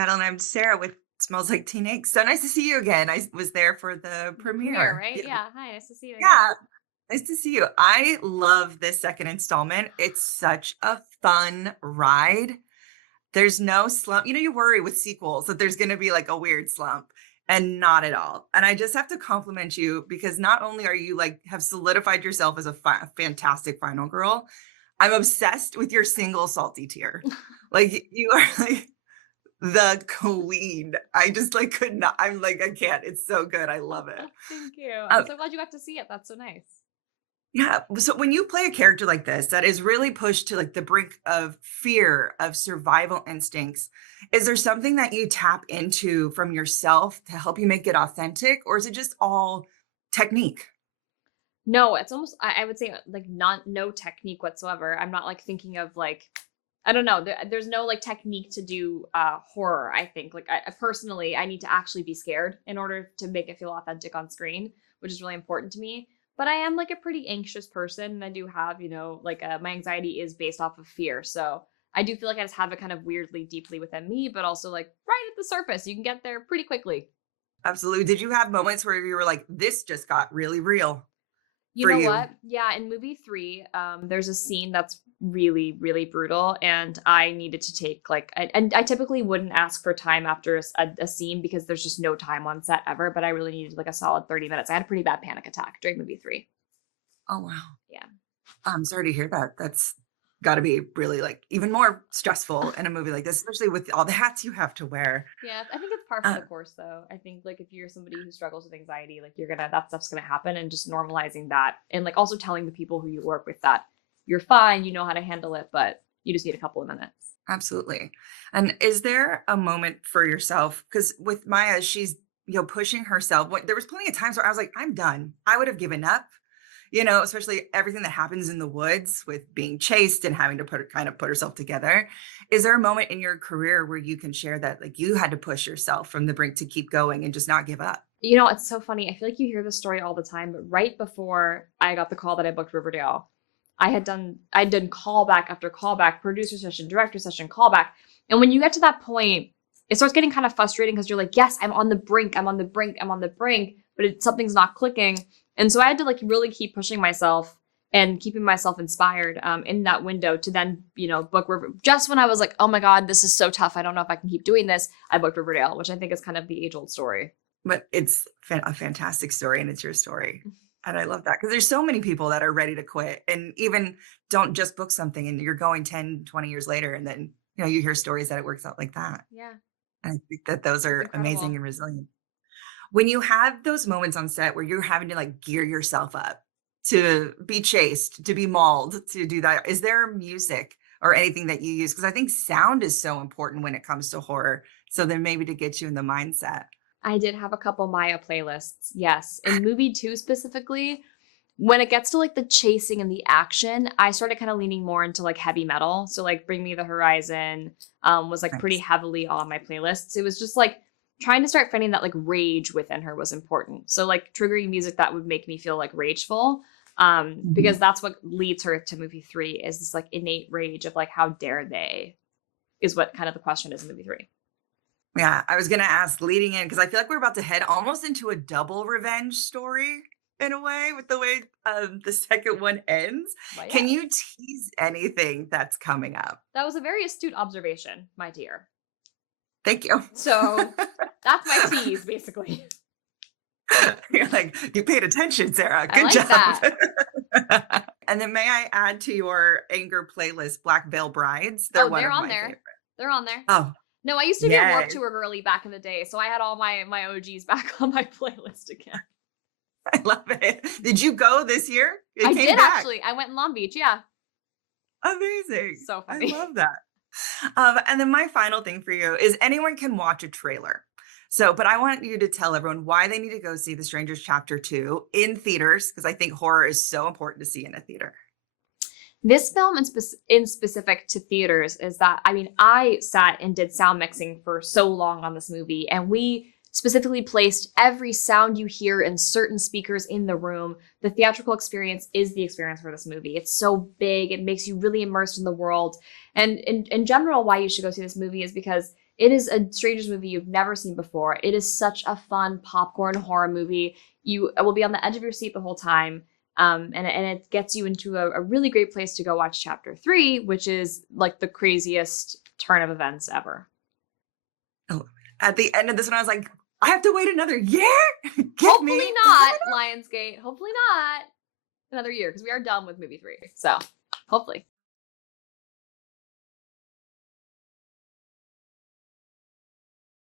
Madelaine. I'm Sarah with Smells Like Teen Ink. So nice to see you again. I was there for the Premiere, premiere. right? Yeah. Hi, nice to see you again. Yeah, nice to see you. I love this second installment. It's such a fun ride. There's no slump. You worry with sequels that there's going to be like a weird slump, and not at all. And I just have to compliment you because not only are you like have solidified yourself as a fantastic final girl, I'm obsessed with your single salty tear. Like you are like the queen. I just like could not. I'm like I can't. It's so good. I love it. Thank you. I'm Uh, so glad you got to see it. That's so nice. yeah. So when you play a character like this that is really pushed to like the brink of fear, of survival instincts, is there something that you tap into from yourself to help you make it authentic, or is it just all technique? No, it's almost I would say like not no technique whatsoever. I'm not like thinking of like I don't know. There's no like technique to do horror. I think like I personally I need to actually be scared in order to make it feel authentic on screen, which is really important to me. But I am like a pretty anxious person, and I do have like my anxiety is based off of fear. So I do feel like I just have it kind of weirdly deeply within me, but also like right at the surface, you can get there pretty quickly. Absolutely. Did you have moments where you were like, this just got really real You for know you? what? Yeah, in movie three, there's a scene that's really, really brutal, and I needed to take and I typically wouldn't ask for time after a scene because there's just no time on set ever. But I really needed like a solid 30 minutes. I had a pretty bad panic attack during movie three. Oh, wow. Yeah, I'm sorry to hear that. That's got to be really like even more stressful in a movie like this, especially with all the hats you have to wear. yeah. I think it's par for Uh, the course, though. I think like if you're somebody who struggles with anxiety, like that stuff's gonna happen, and just normalizing that, and like also telling the people who you work with that you're fine, you know how to handle it, but you just need a couple of minutes. Absolutely. And is there a moment for yourself? Because with Maya, she's pushing herself. There was plenty of times where I was like, I'm done. I would have given up. Especially everything that happens in the woods with being chased and having to put herself together. Is there a moment in your career where you can share that like you had to push yourself from the brink to keep going and just not give up? It's so funny. I feel like you hear this story all the time, but right before I got the call that I booked Riverdale, I'd done callback after callback, producer session, director session, callback. And when you get to that point, it starts getting kind of frustrating because you're like, yes, I'm on the brink, I'm on the brink, I'm on the brink, but something's not clicking. And so I had to like really keep pushing myself and keeping myself inspired in that window to then, book River. Just when I was like, oh my God, this is so tough. I don't know if I can keep doing this. I booked Riverdale, which I think is kind of the age old story. But it's a fantastic story and it's your story. And I love that because there's so many people that are ready to quit and even don't just book something and you're going 10, 20 years later. And then, you hear stories that it works out like that. Yeah, And I think that those it's are amazing incredible. and resilient. When you have those moments on set where you're having to like gear yourself up to be chased, to be mauled, to do that, is there music or anything that you use? Because I think sound is so important when it comes to horror. So then maybe to get you in the mindset. I did have a couple Maya playlists. Yes. In movie two specifically, when it gets to like the chasing and the action, I started kind of leaning more into like heavy metal. So like Bring Me the Horizon was like pretty Nice. heavily on my playlists. It was just like trying to start finding that like rage within her was important. So like triggering music that would make me feel like rageful. Mhm. Because that's what leads her to movie three is this like innate rage of like how dare they is what kind of the question is in movie three. Yeah, I was going to ask leading in because I feel like we're about to head almost into a double revenge story in a way with the way the second one ends. But Can yeah, you tease anything that's coming up? that was a very astute observation, my dear. Thank you. So that's my tease, basically. You're like, you paid attention, Sarah. I Good like job. that. And then may I add to your anger playlist, Black Veil Brides? They're Oh, one they're of on my there. favorite. They're on there. Oh, No, I used to be a Warp yes. Tour girly back in the day, so I had all my OGs back on my playlist again. I love it. Did you go this year? It I came did back. actually. I went in Long Beach. Yeah, Amazing. so I funny. love that. And then my final thing for you is anyone can watch a trailer. So, but I want you to tell everyone why they need to go see The Strangers Chapter 2 in theaters, because I think horror is so important to see in a theater. This film in specific to theaters is that, I mean, I sat and did sound mixing for so long on this movie, and we specifically placed every sound you hear in certain speakers in the room. The theatrical experience is the experience for this movie. It's so big. It makes you really immersed in the world. And in general, why you should go see this movie is because It is a strangers movie you've never seen before. It is such a fun popcorn horror movie. You will be on the edge of your seat the whole time. And it gets you into a really great place to go watch chapter 3, which is like the craziest turn of events ever. Oh, at the end of this one, I was like, I have to wait another year? Hopefully not, Lionsgate. Hopefully not another year, because we are done with movie 3. So hopefully.